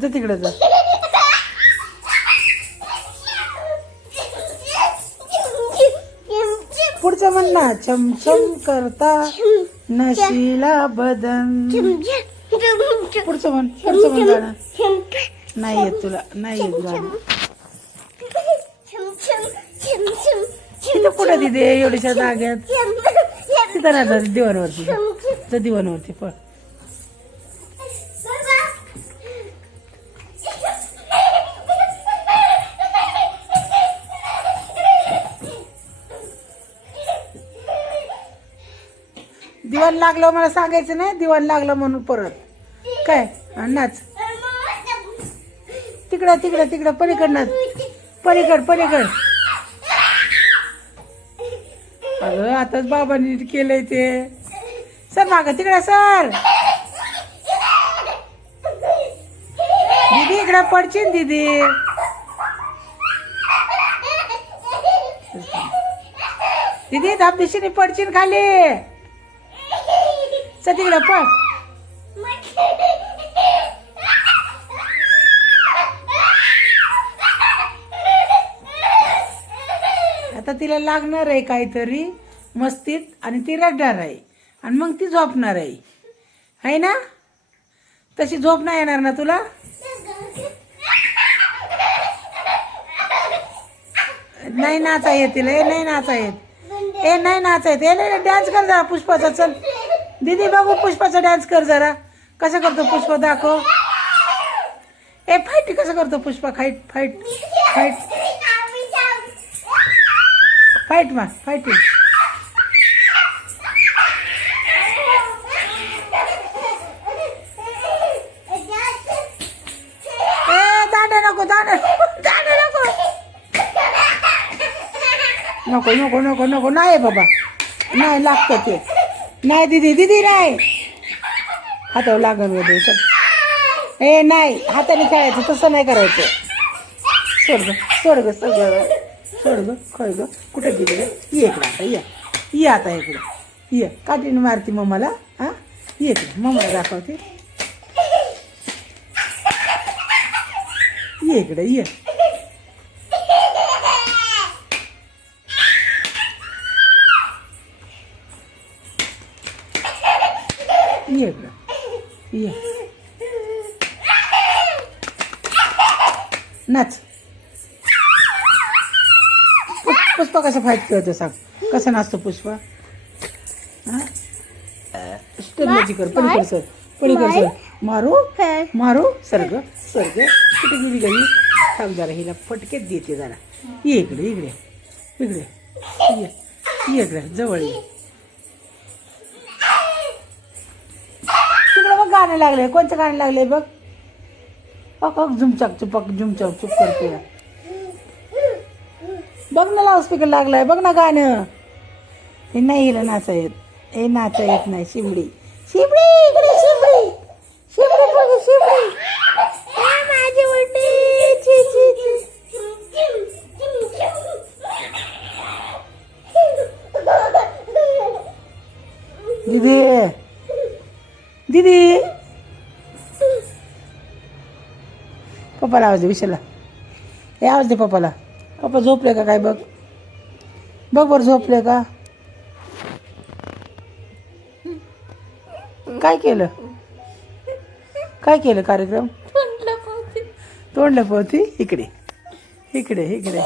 जा तिकडे जा. पुढचं म्हण ना. छमछम करता नशिला बदन. पुढचं म्हण गाणं. नाही येत तुला, नाही येत गाणं. तिथं कुठं तिथे एवढ्याशा जाग्यात तिथं राहतात दिवाणवरती. जा दिवाणवरती पळ. दिवाण लागलं मला सांगायचं नाही. दिवाण लागलं म्हणून परत काय नाच. तिकडं तिकडं तिकडं पलीकड नाच. पलीकड पलीकड. अगं आताच बाबांनी केलंय ते. सर माग तिकडे सर. दीदी इकडे पडशील दीदी. दीदी धापदिशीने पडशील खाली. चल तिकडे पळ. आता तिला लागणार आहे काहीतरी मस्तीत आणि ती रडणार आहे आणि मग ती झोपणार आहे ना. तशी झोप नाही येणार ना तुला. नाही नाचा येत तिला. नाही नाचा येत. नाही नाचा येत. नाही डान्स कर जरा पुष्पाचा. चल दीदी बघू पुष्पाचा डान्स कर जरा. कसं करतो पुष्पा दाखव. फाईट कसं करतो Pushpa. Fight fight fight fight मा फाईट. दांडा नको दांडा दांडा नको नको नको नको नको. नाही बाबा नाही लागतं ते. नाही दीदी दीदी नाही. हातावर लागल वगैरे सग. नाही हाताने खेळायचं तसं नाही करायचं. सोड ग सोड ग सगळं सोड ग. खळ ग. कुठे गेली ग. ये इकडं आता. ये आता इकडं ये. काठीने मारती मम्माला. हा ये इकडे मम्माला दाखवते. ये इकडे ये. ये इकडं ये. नाच. पुष्पा कसं फाईट करतो सांग. कसं नाचतो पुष्पा. हा स्टेज कर. पलीकड सर पलीकड सर. मारू मारू. सर्ग सर्ग. कुठे गेली गई. थांब जरा हिला फटकेच देते जरा. ये इकडे इकडे इकडे ये. ये इकडे जवळ ये. तिकडे बघ गाणं लागले. कोणतं गाणं लागले बघ. झुमचाक चुपक झुमचाक चुप करते. बघ ना लाऊडस्पीकर लागलाय. बघ ना गाणं. हे नाही हिला नाचा येत. हे नाचा येत नाही. शिमडी शिमडी इकडे शिमडी शिमडी बघ शिमडी. माझी वडणी छी छी छी. दीदी दीदी. पप्पाला आवाज दे. विशाला हे आवाज दे पप्पाला. पप्पा झोपले का काय बघ. बघ बरं झोपले का. काय केलं काय केलं कार्यक्रम. तोंडला पोहती. इकडे इकडे इकडे.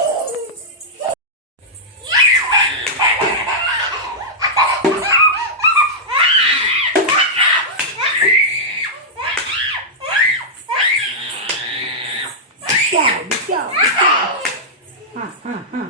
हां हां हां.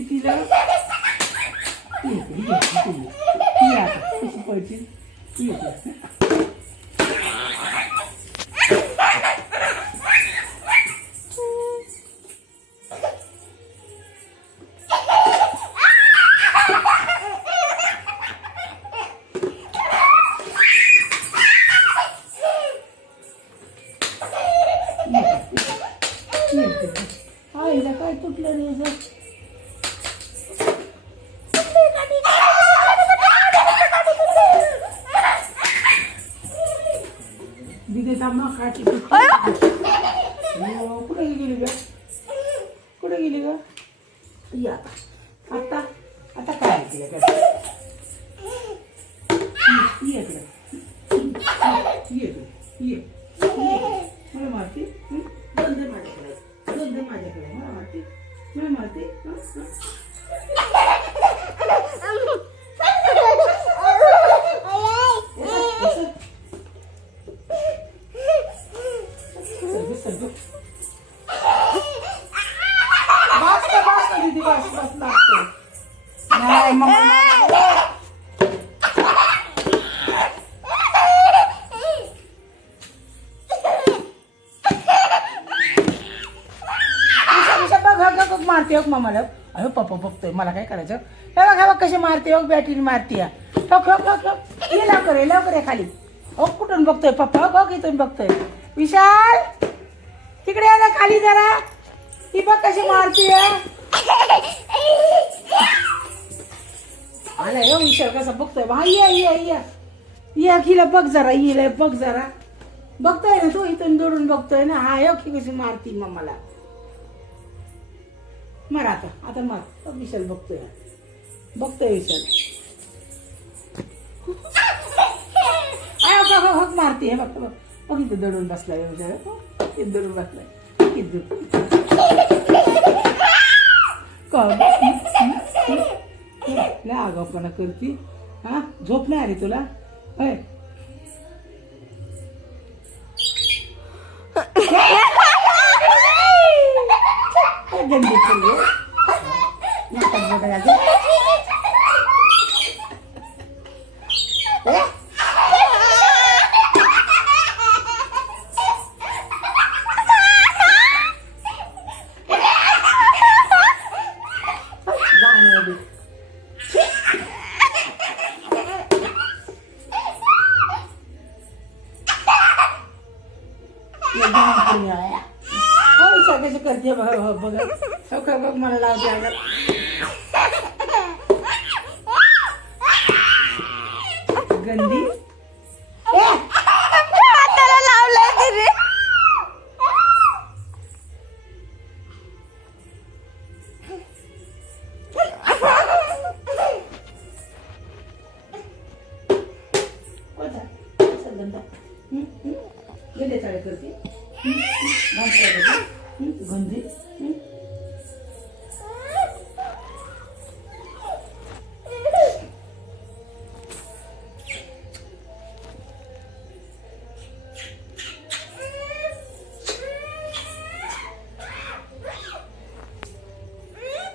तिला ती आता कशी पळशील ती आईला काय तुटलं रे असं? दिदी थांब काठी कुठे गेली ग कुठे गेली ग या आता आता काय तिला ये मला मारते दोन दे माझ्याकडे मला मारते मला मारते दीदी बस बस लागते नाही मग मारते हो मला अहो पप्पा बघतोय मला काय करायचं हे बघा कशी मारते हो बॅटरी मारते ये लवकर ये खाली हो कुठून बघतोय पप्पा हो इथून बघतोय विशाल तिकडे या ना खाली जरा ती बघ कशी मारते आला हो विशाल कसा बघतोय हा ये हिला बघ जरा हिला बघ जरा बघतोय ना तू इथून दुरून बघतोय ना हा हो की कशी मारती मग मला मार आता मार विशाल बघतोय विशाल हक मारते हे बघ इथं दडून बसलाय विशाल इथं दडून बसलाय आगावपणा करती हा झोप नाही आली तुला होय गंदी कशी करते बघ बघ मला लावते गंदी लावलंय गंदे चाळे करते गंदी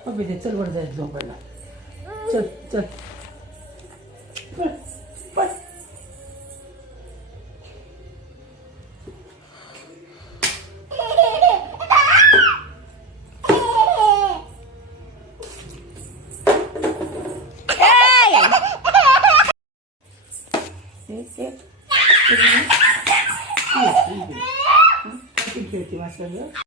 अबे चल वर जायचं झोपायला चल पळ खेळते मास्टर